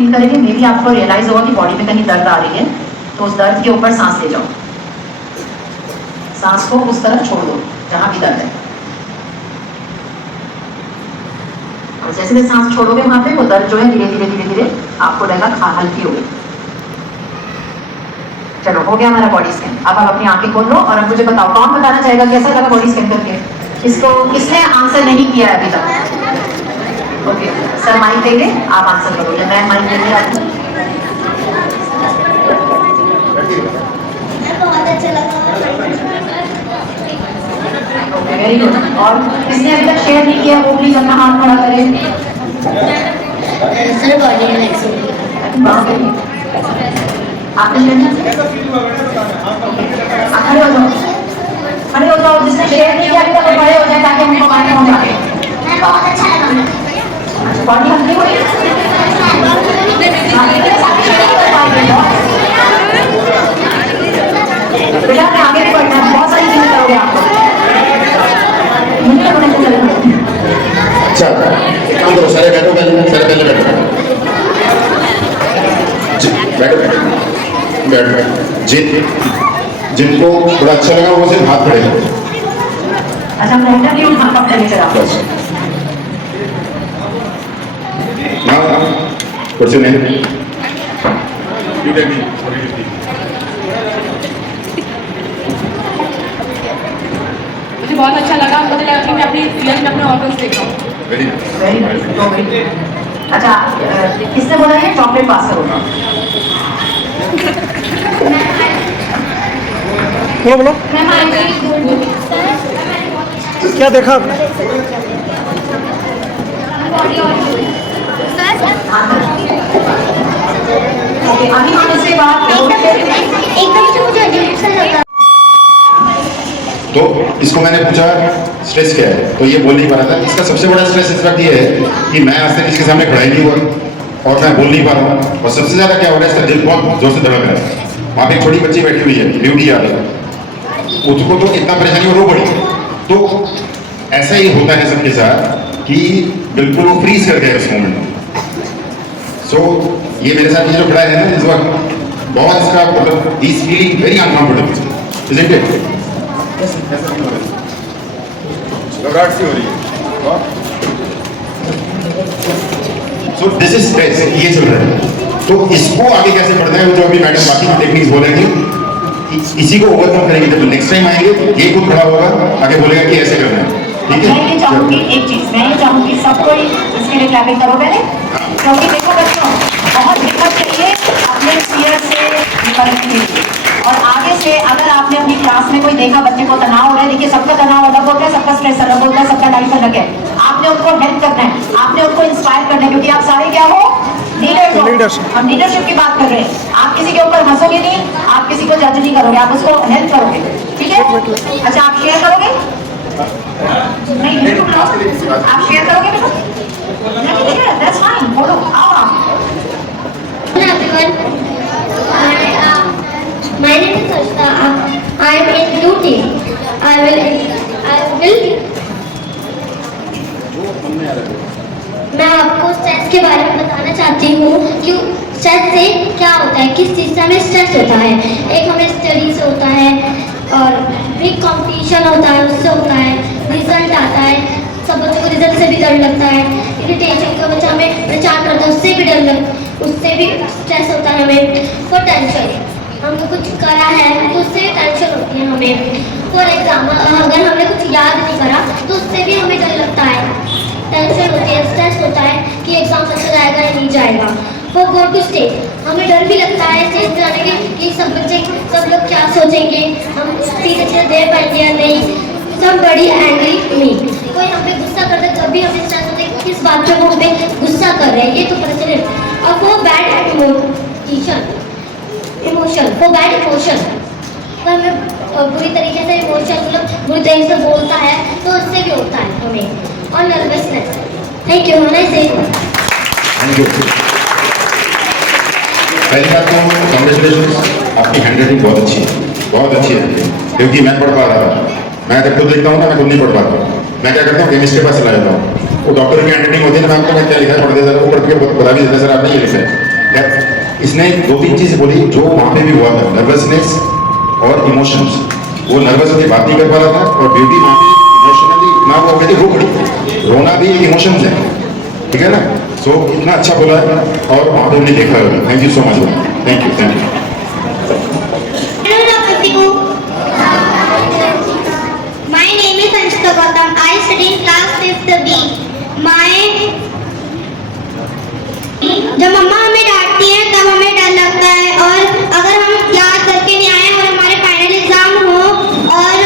Feel करेंगे, may be आपको realise होगा कि बॉडी में कहीं दर्द आ रही है, तो उस दर्द के ऊपर सांस ले जाओ, सांस को उस तरफ छोड़ दो जहां भी दर्द है, और जैसे जैसे सांस छोड़ोगे वहां पे वो दर्द जो है धीरे धीरे धीरे धीरे आपको लगेगा हल्की हो गई। चलो हो गया हमारा बॉडी स्कैन। अब आप अपनी आंखें खोल लो और अब मुझे बताओ कौन बताना चाहेगा कैसा लगा बॉडी स्कैन करके? इसको किसने आंसर नहीं किया है अभी तक? ओके सर माइक देंगे, आप आंसर करोगे, मैं माइक देंगे आपको। बहुत अच्छा लगा। Okay very good. और किसने अभी तक शेयर नहीं किया वो प्लीज अपना हाथ खड़ा करें। सर बॉडी रिलैक्स हो गई। आपने खड़े हो जाओ, खड़े हो जाओ, जिसने शेयर नहीं किया अभी तक वो खड़े हो जाए ताकि हमको बाहर पहुंचा के। बहुत अच्छा लगा। बॉडी हल्की हो गई। बेटा मैं आगे भी बढ़ना है, बहुत सारी चीजें करोगे आपको। अच्छा काम करो, सारे बैठो, पहले बैठो, बैठो जिनको बड़ा अच्छा लगा वो सिर्फ हाथ खड़े करो। अच्छा मोटा नहीं उठा पकड़ लेकर आप। बस कुर्सी नहीं मुझे बहुत अच्छा लगा, मुझे लगा कि मैं अपनी रियल में अपने ऑर्गन्स देख रहा हूँ। Very nice. अच्छा किसने बोला है चॉकलेट पास करो? बोलो बोलो क्या देखा आपने? ओके अभी हम इसके बाद एकदम से मुझे अजीब सा लगा। तो इसको मैंने पूछा स्ट्रेस क्या है, तो ये बोल नहीं पा रहा था। इसका सबसे बड़ा स्ट्रेस इस वक्त ये है कि मैं आज तक इसके सामने खड़ा ही नहीं हुआ और मैं बोल नहीं पा रहा हूँ, और सबसे ज्यादा क्या हो रहा है, इसका दिल बहुत जोर से धड़क रहा है। वहाँ पे एक छोटी बच्ची बैठी हुई है, ब्यूटी आ रही है, उसको तो इतना परेशानी हो रो पड़ी। तो ऐसा ही होता है सबके साथ कि बिल्कुल वो फ्रीज कर गए उस मोमेंट में। सो ये मेरे साथ ये जो खड़ा है ना इस वक्त, बहुत इसका मतलब is feeling very uncomfortable, isn't it? घबराहट सी हो रही है। सो दिस इज स्ट्रेस, ये चल रहा है। तो इसको आगे कैसे बढ़ना है, जो अभी मैडम बाकी टेक्निक्स बोलेंगे, इसी को ओवरकम करेंगे। जब नेक्स्ट टाइम आएंगे ये खुद खड़ा होगा, आगे बोलेगा कि ऐसे करना है, ठीक है? मैं ये चाहूंगी एक चीज, मैं ये चाहूंगी सबको इसके लिए क्लैपिंग करो पहले, क्योंकि देखो बच्चों बहुत हिम्मत चाहिए अपने फियर से निकलने के लिए। और आगे से अगर आपने अपनी क्लास में कोई देखा बच्चे को तनाव हो रहा है, देखिए सबका तनाव अलग होता है, सबका स्ट्रेस अलग होता है, सबका लाइफ अलग है। आपने उनको हेल्प करना है, आपने उनको इंस्पायर करना है, क्योंकि आप सारे क्या हो, लीडर्स हो। हम लीडरशिप की बात कर रहे हैं। आप किसी के ऊपर हंसोगे नहीं, आप किसी को जज नहीं करोगे, आप उसको हेल्प करोगे, ठीक है? अच्छा आप शेयर करोगे? नहीं आप शेयर करोगे बेटा? ठीक है दैट्स फाइन, बोलो आओ आप। Hello everyone. My name is Ashita. I am in blue team. I will. मैं आपको स्ट्रेस के बारे में बताना चाहती हूँ कि स्ट्रेस से क्या होता है, किस चीज़ से हमें स्ट्रेस होता है। एक हमें स्टडी से होता है, और बिग कंपटीशन होता है उससे होता है, रिजल्ट आता है, सब बच्चों को रिजल्ट से भी डर लगता है, इरिटेशन का बच्चा हमें पहचान करता है उससे भी डर लगता है, उससे भी स्ट्रेस होता है हमें। फॉर टेंशन, हमने कुछ करा है तो उससे टेंशन होती है हमें। फॉर एग्जाम्पल अगर हमने कुछ याद नहीं करा तो उससे भी हमें डर लगता है, टेंशन होती है, स्ट्रेस होता है कि एग्जाम अच्छा जाएगा या नहीं जाएगा। फॉर गो टू स्टेज, हमें डर भी लगता है स्टेज पर जाने के कि सब लोग क्या सोचेंगे, हम स्पीच अच्छे दे पाएंगे या नहीं, सब बड़ी एंग्री मी। कोई हम पे गुस्सा करता है, जब भी हमें स्ट्रेस होता है किस बात पे वो हम पे गुस्सा कर रहे हैं ये तो पता चले। और वो बैड इमोशन, वो बैड इमोशन, तो हमें बुरी तरीके से इमोशन मतलब बुरी तरीके से बोलता है तो उससे भी होता है हमें। और nervousness. Thank you. Thank you. पहली बात तो कॉन्ग्रेचुलेशन, आपकी हैंडराइटिंग बहुत अच्छी है, बहुत अच्छी है, क्योंकि मैं पढ़ पा रहा था। मैं जब खुद देखता हूँ ना मैं खुद नहीं पढ़ पाता हूँ। मैं क्या करता हूँ केमिस्ट के पास चला जाता हूँ, वो डॉक्टर की हैंडराइटिंग होती है ना, मैम को मैं क्या लिखा है पढ़ देता था, वो पढ़ के बता भी देता सर आपने ये लिखा है। इसने 2-3 चीज़ बोली जो वहाँ पे भी हुआ था, नर्वसनेस और इमोशंस। वो नर्वस होकर बात नहीं कर पा रहा था और ब्यूटी वहाँ पे इमोशनली इतना वो कहते रो पड़ी। रोना भी एक इमोशंस है, ठीक है ना। सो इतना अच्छा बोला है और वहाँ पे हमने देखा होगा। Thank you so much, thank you, thank you. My name is Anshika Gautam. I study in class 5th B. जब मम्मा हमें डांटती हैं तब हमें डर लगता है, और अगर हम याद करके नहीं आए और हमारे फाइनल एग्जाम हो और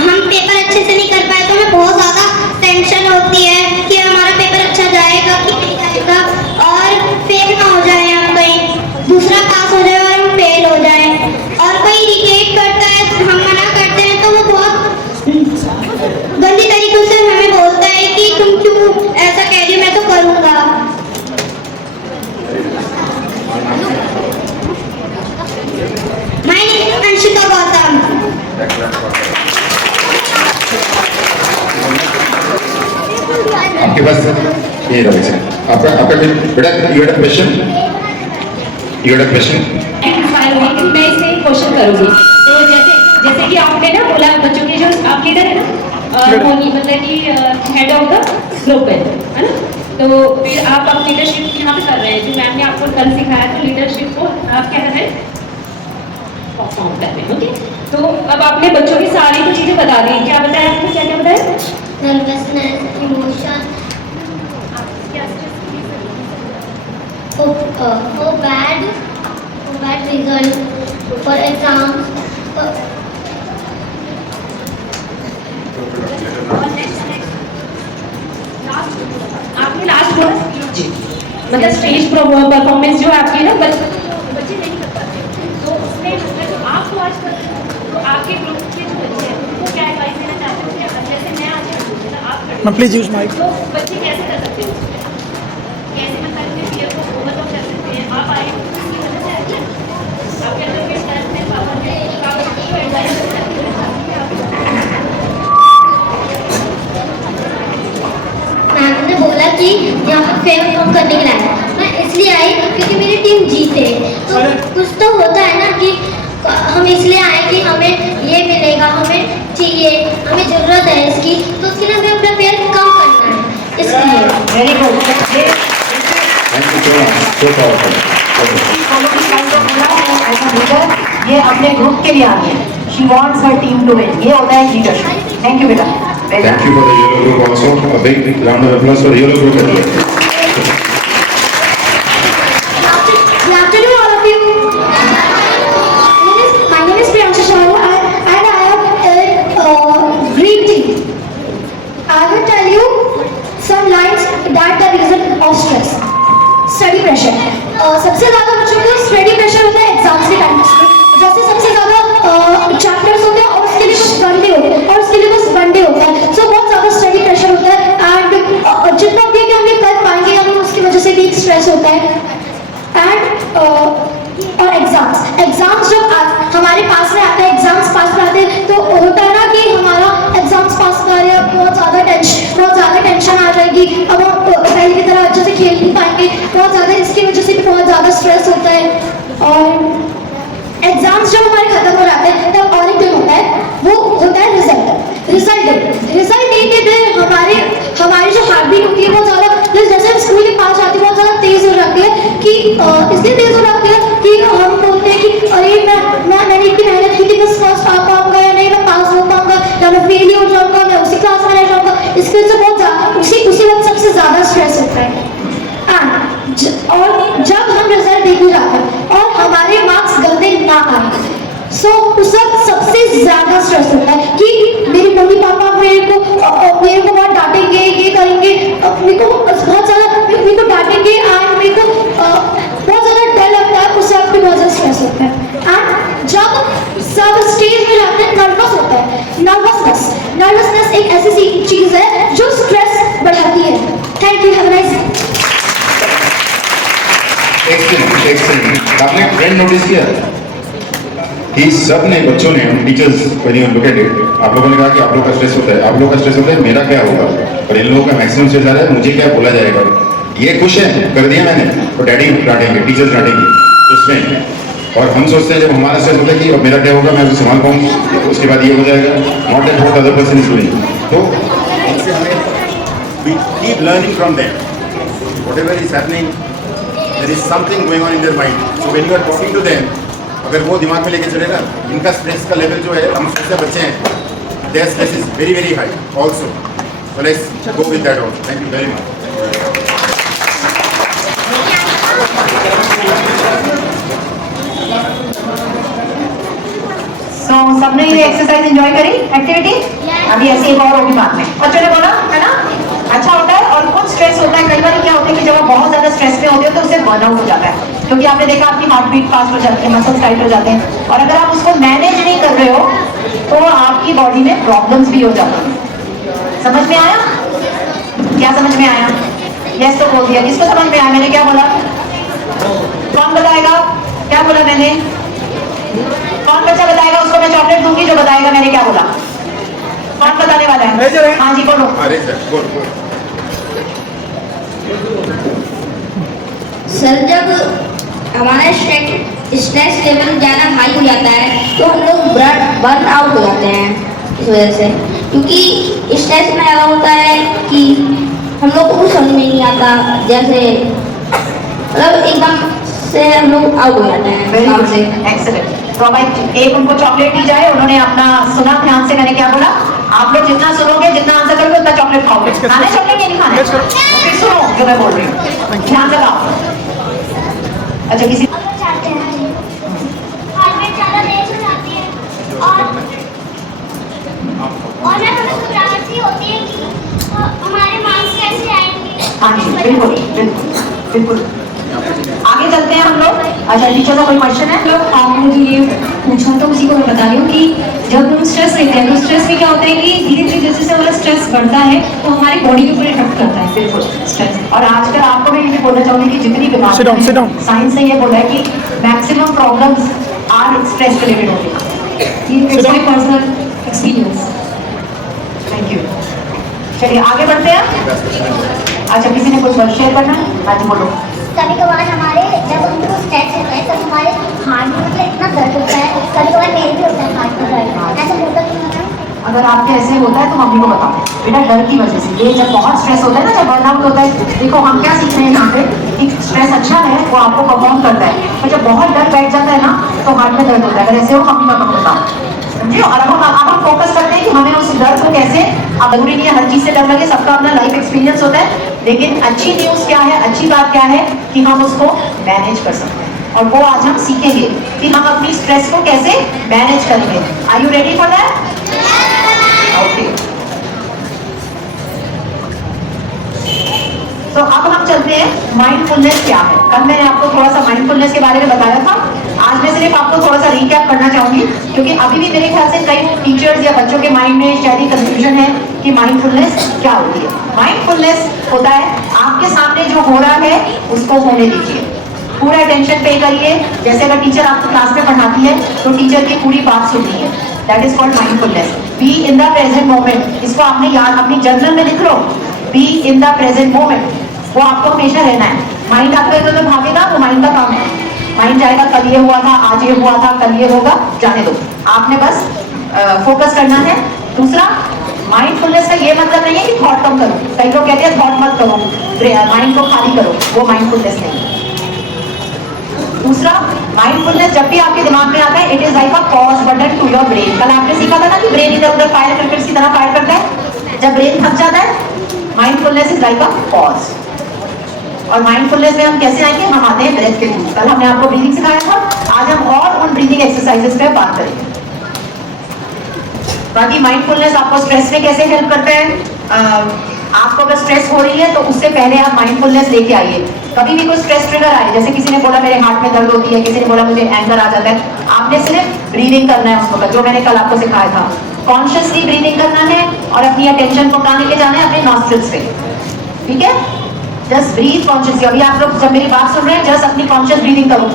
हम पेपर अच्छे से नहीं कर पाए तो हमें बहुत ज़्यादा टेंशन होती है कि हमारा पेपर अच्छा जाएगा कि नहीं जाएगा, और फेल ना हो जाए, हम कहीं दूसरा पास हो जाए और हम फेल हो जाए। और कोई इरिटेट करता है, हम मना करते हैं तो वो बहुत गंदी तरीकों से हमें बोलता है कि तुम क्यों ऐसा कह रही हो, मैं तो करूँगा। My name is Anshika Gautam. आपके पास ये रहा है आपका बेटा, you had a question, you had a question. मैं इससे क्वेश्चन करूंगी। तो जैसे कि आपने ना बोला बच्चों के जो आपके इधर है ना मोनी, मतलब कि हेड ऑफ द ग्रुप है ना, तो फिर आप अब लीडरशिप यहाँ पे कर रहे हैं, जो मैम ने आपको कल सिखाया, तो लीडरशिप को आप क्या कर रहे हैं, परफॉर्म कर रहे हैं। ओके, तो अब आपने बच्चों की सारी तो चीज़ें बता दी, क्या बताया आपने, क्या क्या बताया? Nervousness, emotion, for bad result, for exams. आपने लास्ट बोला मतलब स्टेज परफॉर्मेंस जो आपकी ना बच्चे नहीं कर पाते, तो उसमें मतलब आपको आज तो आपके ग्रुप के जो बच्चे हैं उनको क्या एडवाइस देना चाहते हैं? जैसे मैं आज आप प्लीज यूज माइक। तो बच्चे कैसे कर सकते हैं उसमें, कैसे मतलब अपने फियर को ओवरकम कर सकते हैं? आप आए उसकी वजह से आए आपके अंदर कोई स्ट्रेस में पावर है, आप उसको एडवाइस कर सकते हैं। मैम ने बोला कि यहाँ फेयर कम करने के लिए मैं इसलिए आई क्योंकि मेरी टीम जीते, तो कुछ तो होता है ना कि हम इसलिए आए कि हमें ये मिलेगा, हमें चाहिए, हमें ज़रूरत है इसकी, तो उसके लिए हमें अपना फेयर कम करना है, इसलिए। Very good. Thank you so much, so powerful. ये अपने ग्रुप के लिए आ गया, she wants her team to win, ये होता है लीडरशिप। थैंक यू बेटा। Thank you for the yellow group also. A big round of applause for yellow group as well. Good afternoon, all of you. My name is Priyanka Sharma and I am in green team. I will tell you some lines that the reason of stress. Study pressure. सबसे ज़्यादा बच्चों को study pressure होता है exams के time पे, जैसे सबसे ज़्यादा चैप्टर्स होते हैं और उसके लिए कुछ वनडे होते हैं और उसके लिए कुछ वनडे होता है, सो बहुत ज़्यादा स्टडी प्रेशर होता है। एंड जितना भी कि हम ये कर पाएंगे हमें उसकी वजह से भी स्ट्रेस होता है। एंड और एग्जाम्स जब हमारे पास में आते हैं, एग्जाम्स पास में आते हैं, तो होता है ना कि हमारा एग्जाम्स पास कर रहे हैं, बहुत ज़्यादा टेंशन आ जाएगी, अब हम पहले की तरह अच्छे से खेल नहीं पाएंगे, बहुत ज़्यादा इसकी वजह से भी बहुत ज़्यादा स्ट्रेस होता है। और एग्जाम्स जब हमारे खत्म हो जाते हैं तब और एक दिन होता है, वो होता है रिजल्ट डे के दिन हमारी जो हार्ट बीट होती है बहुत ज़्यादा, जैसे हम स्कूल के पास आती है बहुत ज़्यादा तेज़ हो जाती है कि इसलिए तेज़ हो जाती है कि हम बोलते हैं कि अरे मैंने इतनी मेहनत की थी, बस फर्स्ट आ पाऊंगा या नहीं, मैं पास हो पाऊंगा या मैं फेल हो जाऊंगा, मैं उसी क्लास में रह जाऊंगा, इसकी वजह से बहुत ज़्यादा उसी वक्त सबसे ज़्यादा स्ट्रेस होता है। और जब हम रिजल्ट देखने जाते हैं और हमारे मार्क्स गंदे ना आए, सो उस वक्त सबसे ज्यादा स्ट्रेस होता है कि मेरे मम्मी पापा मेरे को बहुत डांटेंगे, ये करेंगे, मेरे को बहुत ज्यादा मेरे को डांटेंगे एंड मेरे को बहुत ज्यादा डर लगता है, उस वक्त भी बहुत ज्यादा स्ट्रेस होता है। एंड जब सब स्टेज में जाते हैं नर्वस होता है, नर्वसनेस एक ऐसी चीज है जो स्ट्रेस बढ़ाती है। Thank you, have a nice day. Excellent. आपने ट्रेंड नोटिस किया? कि सब ने बच्चों ने teachers when you look at it, आप लोगों ने कहा कि आप लोगों का स्ट्रेस होता है, आप लोगों का स्ट्रेस होता है, मेरा क्या होगा, और इन लोगों का मैक्सिमम स्ट्रेस आ रहा है, मुझे क्या बोला जाएगा। ये खुश है, कर दिया मैंने, तो डैडी डांटेंगे, टीचर्स डांटेंगे उसमें। और हम सोचते हैं जब हमारा स्ट्रेस होता है कि अब मेरा क्या होगा, मैं उसे संभाल पाऊंगी, उसके बाद ये हो जाएगा, not at what other person is doing. तो इससे हमें we keep learning from them. Whatever is happening, there is something going on in their mind. So when you are talking to them, अगर वो दिमाग में लेके चले ना, इनका स्ट्रेस का लेवल जो है, हम सोचते हैं बच्चे हैं, their stress is very very high also. So let's go with that also. Thank you very much. So सबने ये एक्सरसाइज एंजॉय करी एक्टिविटी? अभी ऐसे एक और होगी बाद में। बच्चों ने बोला है ना, अच्छा होता है। और कुछ स्ट्रेस होता है, कई बार क्या होता है कि जब आप बहुत ज्यादा स्ट्रेस में होते हो तो उससे बर्नआउट हो जाता है, क्योंकि आपने देखा आपकी हार्ट बीट फास्ट हो जाती है, मसल्स टाइट हो जाते हैं, और अगर आप उसको मैनेज नहीं कर रहे हो तो आपकी बॉडी में प्रॉब्लम्स भी हो जाती हैं। समझ में आया? क्या समझ में आया? यस तो बोल दिया। किसको समझ में आया मैंने क्या बोला? कौन बताएगा क्या बोला मैंने? कौन बच्चा बताएगा? उसको मैं चॉकलेट दूंगी जो बताएगा मैंने क्या बोला। कौन बताने वाला है? हाँ जी बोलो। अरे सर बोल बोल। सर जब हमारा स्ट्रेस लेवल ज़्यादा हाई हो जाता है तो हम लोग बर्न आउट हो जाते हैं इस वजह से, क्योंकि स्ट्रेस में ऐसा होता है कि हम लोग को कुछ समझ में नहीं आता, जैसे मतलब एकदम से हम लोग आउट हो जाते हैं काम से। एक्सीलेंट। तो भाई एक उनको चॉकलेट दी जाए, उन्होंने अपना सुना ध्यान से, मैंने क्या बोला? आप लोग जितना सुनोगे, जितना आंसर करोगे उतना चॉकलेट खाओगे। खाना है चॉकलेट या नहीं खाना? फिर सुनो जो मैं बोल रही हूँ, ध्यान लगाओ। अच्छा किसी अगर चाहते हैं हार्ट बीट ज़्यादा तेज हो जाती है और हमें घबराहट सी होती है कि हमारे मार्क्स कैसे आएंगे। हाँ जी बिल्कुल बिल्कुल बिल्कुल। आगे चलते हैं हम लोग। अच्छा टीचर का कोई क्वेश्चन है? मतलब आपने जो ये पूछा तो उसी को मैं बता रही हूँ कि जब हम स्ट्रेस लेते हैं तो स्ट्रेस में क्या होता है कि धीरे धीरे जैसे जैसे हमारा स्ट्रेस बढ़ता है तो हमारी बॉडी के ऊपर इफेक्ट करता है बिल्कुल स्ट्रेस। और आजकल आपको मैं ये बोलना चाहूंगी कि जितनी Sit down, sit बीमारियां down. साइंस ने ये बोला है कि maximum problems are stress related होती है। ये it's my personal experience. Thank you. चलिए आगे बढ़ते हैं। अच्छा किसी ने कुछ शेयर करना है? आज बोलो। कभी कभार हमारे जब हमको स्ट्रेस होता है तब हमारे हार्ट में मतलब इतना दर्द होता है, कभी कभार मेरे भी होता है हार्ट में दर्द, ऐसा होता क्यों होता है? अगर आपके ऐसे होता है तो मम्मी को बताओ बेटा, डर की वजह से। ये जब बहुत स्ट्रेस होता है ना, जब बर्नआउट होता है, देखो हम क्या सीख रहे हैं यहाँ पे कि स्ट्रेस अच्छा है, वो आपको परफॉर्म करता है, पर जब बहुत डर बैठ जाता है ना तो हार्ट में दर्द होता है। अगर ऐसे हो मम्मी पापा को बताओ, समझे? और अब हम फोकस करते हैं कि हमें उस डर को कैसे, अब जरूरी नहीं है हर चीज से डर लगे, सबका अपना लाइफ एक्सपीरियंस होता है, लेकिन अच्छी न्यूज क्या है, अच्छी बात क्या है कि हम उसको मैनेज कर सकते हैं। और वो आज हम सीखेंगे कि हम अपनी स्ट्रेस को कैसे मैनेज करेंगे। Are you ready for that? Okay. तो अब हम चलते हैं माइंडफुलनेस क्या है। कल मैंने आपको थोड़ा सा माइंडफुलनेस के बारे में बताया था, आज मैं सिर्फ आपको थोड़ा सा रिकैप करना चाहूंगी, क्योंकि अभी भी मेरे ख्याल से कई टीचर्स या बच्चों के माइंड में शायद कंफ्यूजन है कि माइंडफुलनेस क्या होती है। माइंडफुलनेस होता है आपके सामने जो हो रहा है उसको होने दीजिए, पूरा अटेंशन पे करिए। जैसे अगर टीचर आपको क्लास में पढ़ाती है तो टीचर की पूरी बात सुननी है, that is called mindfulness. Be in the present moment, इसको आपने याद अपनी जर्नल में लिख लो, be in the present moment, वो आपको हमेशा रहना है। माइंड आपका इधर उधर भागेगा, वो माइंड का काम है। माइंड जाएगा कल ये हुआ था, आज ये हुआ था, कल ये होगा, जाने दो, आपने बस फोकस करना है। दूसरा, माइंडफुलनेस का ये मतलब नहीं है कि थॉट कम करो, कई लोग कहते हैं थॉट मत करो, माइंड को खाली करो, वो माइंडफुलनेस नहीं है। दूसरा, माइंडफुलनेस जब भी आपके दिमाग में आता है, it is like a pause button to your brain. कल आपने सीखा था ना कि ब्रेन इधर उधर फायर करके इसी तरह फायर करता है, जब ब्रेन थक जाता है, mindfulness is like a pause. और माइंडफुलनेस में हम कैसे आएंगे? हम आते हैं ब्रेथ के थ्रू। कल हमने आपको ब्रीदिंग सिखाया था, आज हम और उन ब्रीदिंग एक्सरसाइजेस पे बात करेंगे। बाकी माइंडफुलनेस आपको स्ट्रेस में कैसे हेल्प करता है? आपको अगर स्ट्रेस हो रही है तो उससे पहले आप माइंडफुलनेस लेके आइए। कभी भी कोई स्ट्रेस ट्रिगर आए, जैसे किसी ने बोला मेरे हार्ट में दर्द होती है, किसी ने बोला मुझे एंगर आ जाता है, आपने सिर्फ ब्रीदिंग करना है उस वक्त, जो मैंने कल आपको सिखाया था। कॉन्शियसली ब्रीदिंग करना है और अपनी अटेंशन को कहाँ लेके जाना है? अपने नॉस्ट्रिल्स पे, ठीक है? Just breathe consciously. अभी आप लोग जब मेरी बात सुन रहे हैं, जस्ट अपनी कॉन्शियस ब्रीदिंग करो,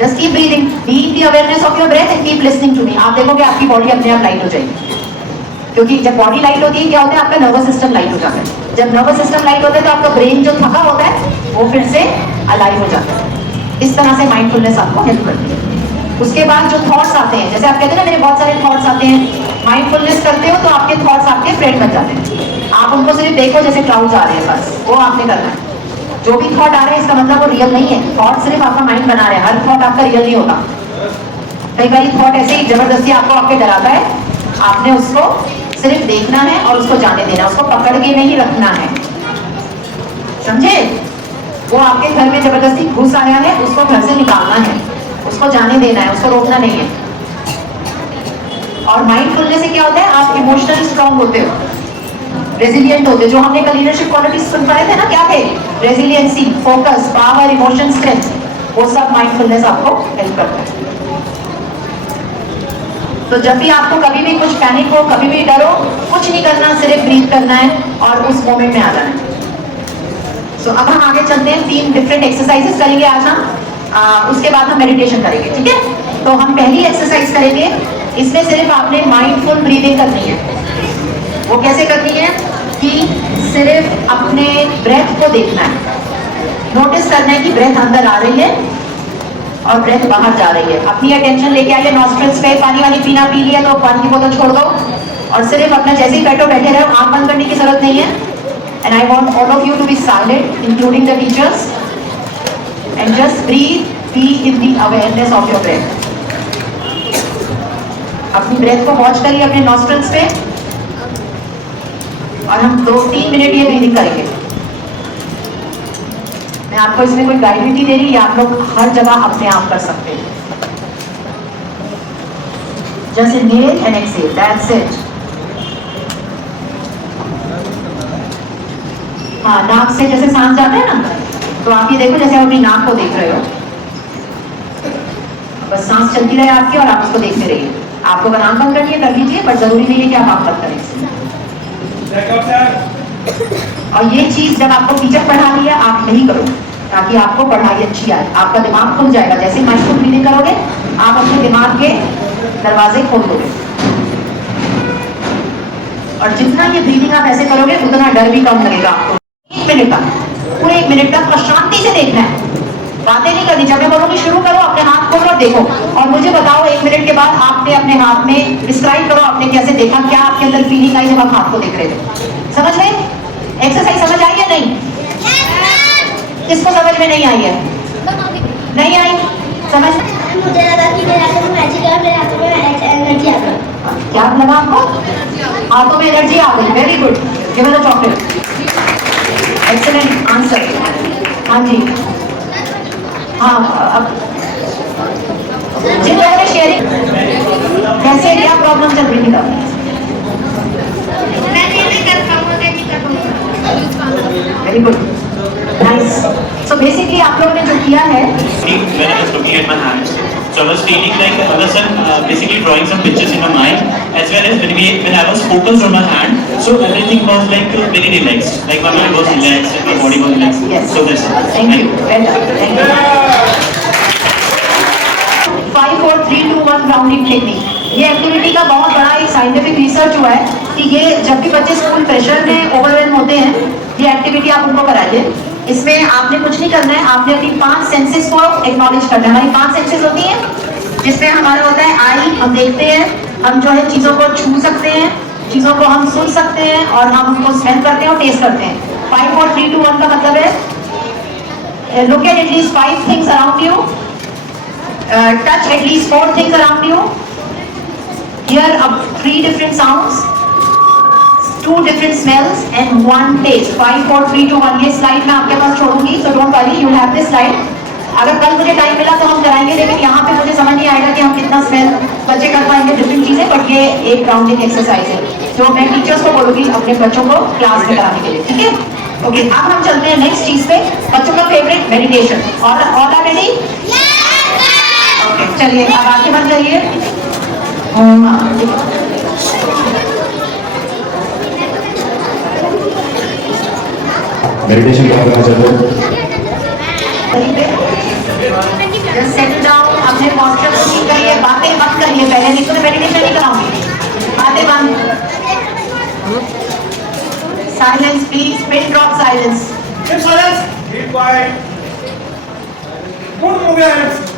just keep breathing, be in the awareness of your breath and keep listening to me. आप देखोगे आपकी बॉडी अपने आप लाइट हो जाएगी, क्योंकि जब बॉडी लाइट होती है क्या होता है, आपका नर्वस सिस्टम लाइट हो जाता है। जब नर्वस सिस्टम लाइट होता है तो आपका ब्रेन जो थका होता है वो फिर से अलाइव हो जाता है। इस तरह से माइंडफुलनेस आपको हेल्प करती है। उसके बाद जो थॉट्स आते हैं, जैसे आप कहते हैं ना मेरे बहुत सारे थॉट्स आते हैं, माइंडफुलनेस करते हो तो आपके थॉट्स आपके फ्रेंड बन जाते हैं। आप उनको सिर्फ देखो जैसे क्लाउड्स आ रहे हैं, बस वो आपने करना है। जो भी थॉट आ रहे हैं इसका मतलब वो रियल नहीं है, थॉट सिर्फ आपका माइंड बना रहे हैं, हर थॉट आपका रियल नहीं होता। कई बार थॉट ऐसे ही जबरदस्ती आपको आपके डराता है, आपने उसको सिर्फ देखना है और उसको जाने देना, उसको पकड़ के नहीं रखना है, समझे? वो आपके घर में जबरदस्ती घुस आया है, उसको घर से निकालना है, उसको जाने देना है, उसको रोकना नहीं है। और माइंडफुलनेस से क्या होता है, आप इमोशनली स्ट्रांग होते हो, रेजिलिएंट होते हो। जो हमने कल लीडरशिप क्वालिटीज सुन पाए थे ना, क्या थे? Resiliency, focus, power, emotion, strength, वो सब माइंडफुलनेस आपको हेल्प करता है। तो जब भी आपको कभी भी कुछ पैनिक हो, कभी भी डर हो, कुछ नहीं करना, सिर्फ ब्रीथ करना है और उस मोमेंट में आ जाना है। तो अब हम आगे चलते हैं, 3 डिफरेंट एक्सरसाइजेस करेंगे आज हम, उसके बाद हम मेडिटेशन करेंगे, ठीक है? तो हम पहली एक्सरसाइज करेंगे, इसमें सिर्फ आपने माइंडफुल ब्रीदिंग करनी है। वो कैसे करनी है कि सिर्फ अपने ब्रेथ को देखना है, नोटिस करना है कि ब्रेथ अंदर आ रही है और ब्रेथ बाहर जा रही है। अपनी अटेंशन लेके आइए नॉस्ट्रिल्स पे, पानी वानी पीना पी लिया तो पानी की बोतल छोड़ दो और सिर्फ अपना जैसे ही बैठे रहो, आंख बंद करने की जरूरत नहीं है। And I want all of you to be silent including the teachers and just breathe, be in the awareness of your breath. अपनी ब्रेथ को वॉच करिए अपने नॉस्ट्रिल्स पे और हम 2-3 मिनट ये ब्रीदिंग करेंगे। मैं आपको इसमें कोई गाइड नहीं दे रही, ये आप लोग हर जगह अपने आप कर सकते हैं। Just inhale and exhale, that's it. हाँ, नाक से जैसे सांस जाते हैं ना, तो आप ये देखो जैसे आप अपनी नाक को देख रहे हो, बस सांस चलती रहे आपकी और आप उसको देखते रहिए। आपको अगर आंख बंद करनी है कर लीजिए, बट जरूरी नहीं है कि आप आंख बंद करें। और ये चीज जब आपको टीचर पढ़ा रही है आप नहीं करो, ताकि आपको पढ़ाई अच्छी आए, आपका दिमाग खुल जाएगा। जैसे माइंडफुल ब्रीदिंग करोगे आप अपने दिमाग के दरवाजे खोल दोगे, और जितना ये ब्रीदिंग आप ऐसे करोगे उतना डर भी कम लगेगा आपको। 1 मिनट तक, पूरे 1 मिनट तक और शांति से देखना है, बातें नहीं करनी। जब मैं बोलूंगी शुरू करो, अपने हाथ खोलो और देखो, और मुझे बताओ 1 मिनट के बाद आपने अपने हाथ में डिस्क्राइब करो आपने कैसे देखा, क्या आपके अंदर फीलिंग आई जब आप हाथ को देख रहे थे। समझ गए? एक्सरसाइज समझ आई है नहीं? किसको समझ में नहीं आई है? नहीं आई समझ? मुझे लगा कि मेरे हाथों में मैजिक है, मेरे हाथों में एनर्जी आ गई। क्या लगा आपको? हाथों में एनर्जी आ गई, very good, give a chocolate. Excellent answer. हाँ जी, हाँ, अब जिन लोगों ने शेयरिंग, कैसे क्या प्रॉब्लम चल रही थी? Very good, nice. So basically आप लोगों ने जो किया है, when I was looking at my hands, so I was feeling like I was basically drawing some pictures in my mind, as well as when I was focused on my hand, so everything was like very relaxed, like my mind was relaxed and my body was relaxed. Yes. So that's it. Thank you. Well done. Thank you. 5, 4, 3, 2, 1 rounding technique. ये activity का बहुत बड़ा एक scientific research हुआ है कि ये जब भी बच्चे स्कूल प्रेशर में ओवरवेल्म होते हैं, ये एक्टिविटी आप उनको कराइए। इसमें आपने कुछ नहीं करना है, आपने अपनी 5 सेंसेस को एक्नॉलेज करना है। हमारी 5 सेंसेस होती हैं, जिसमें हमारा होता है आई, हम देखते हैं, हम जो है चीज़ों को छू सकते हैं, चीज़ों को हम सुन सकते हैं और हम उनको स्मेल करते हैं और टेस्ट करते हैं। 5, 4, 3, 2, 1 का मतलब है look at least 5 things around you, touch at least 4 things around you, hear 3 different sounds, 2 different smells and 1 taste. 5, 4, 3, 2, 1। ये स्लाइड मैं आपके पास छोड़ूंगी, so don't worry, you will have this slide. अगर कल मुझे टाइम मिला तो हम कराएंगे, लेकिन यहाँ पे मुझे समझ नहीं आएगा कि हम कितना स्मेल बच्चे कर पाएंगे डिफरेंट चीजें, बट ये एक राउंडिंग एक्सरसाइज है जो मैं टीचर्स को बोलूंगी अपने बच्चों को क्लास में कराने के लिए, ठीक है? ओके, अब हम चलते हैं नेक्स्ट चीज पे, बच्चों का फेवरेट मेडिटेशन। और ऑल आर रेडी? ओके, चलिए अब आगे बढ़ जाइए। मेडिटेशन क्या करना चाहते हो? जस्ट सेटल डाउन, अपने पोस्चर को ठीक करिए, बातें मत करिए पहले, नहीं तो मैं मेडिटेशन नहीं कराऊंगी, बातें बंद। Silence please, pin drop silence. Keep silence. Keep quiet. Don't move your hands.